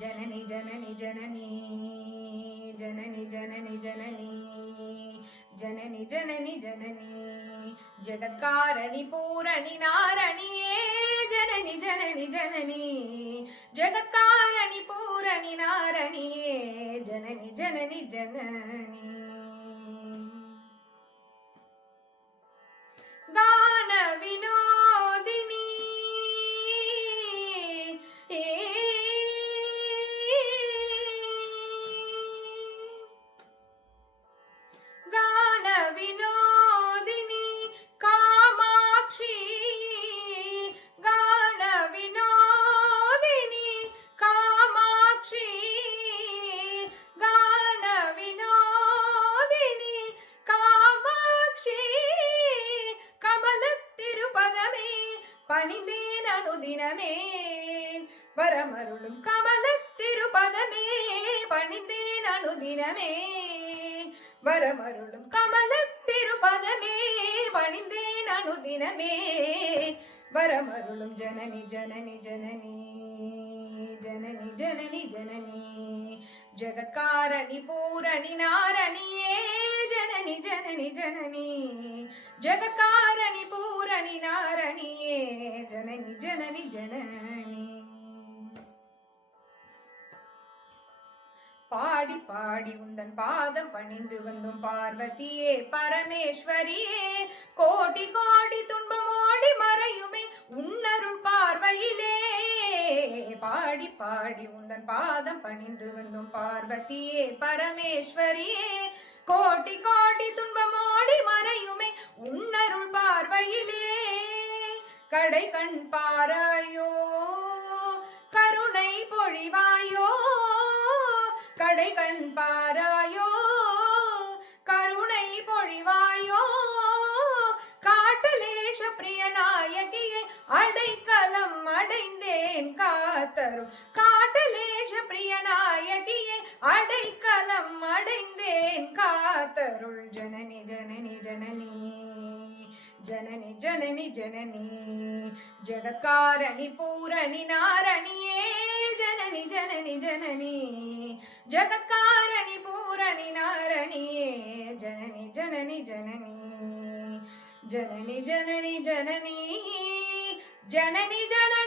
जननी जननी जननी जननी जननी जननी जननी जननी जननी जगत्कारणी पूरणी नारणिये जननी जननी जननी जगत्कारणी पूरणी नारणिये जननी जननी जननी गान विनोदिनी गान विनोदिनी कामाक्षी गान विनोदिनी कामाक्षी गान विनोदिनी कामाक्षी कमलत्तिरुपदमे पणिंदेन अनुदिनमे वरमरुळुम कमलत्तिरुपदमे पणिंदेन अनुदिनमे वरमरुळुम कमलत्तिरुपदमे पणिंदेन अनुदिनमे वरमरुळुम जननी जननी जननी जननी जननी जननी जगत्कारणी पूरणी नारणिये जननी जननी जननी जगत्कारणी पूरणी नारणिये जननी जननी जननी பாடி பாடி உந்தன் பாதம் பணிந்து வந்தும் பார்வதியே பரமேஸ்வரியே கோடி கோடி துன்பம் ஓடி மறையுமே உன்னருள் பார்வையிலே பாடி பாடி உந்தன் பாதம் பணிந்து வந்தும் பார்வதியே பரமேஸ்வரியே கோடி கோடி துன்பம் ஓடி மறையுமே உன்னருள் பார்வையிலே கடை கண் பாராயோ கருணை பொழிவாயோ கடை கண் பாராயோ கருணை பொழிவாயோ காட்டலேஷ பிரிய நாயகியே அடைக்கலம் அடைந்தேன் காத்தரும் காட்டலேஷ பிரிய நாயகியே அடைக்கலம் அடைந்தேன் காத்தருள் ஜனனி ஜனனி ஜனனி जननी जननी जननी जगत्कारणी पूरणी नारणिये जननी जननी जननी जगत्कारणी पूरणी नारणिये जननी जननी जननी जननी जननी जननी जननी जननी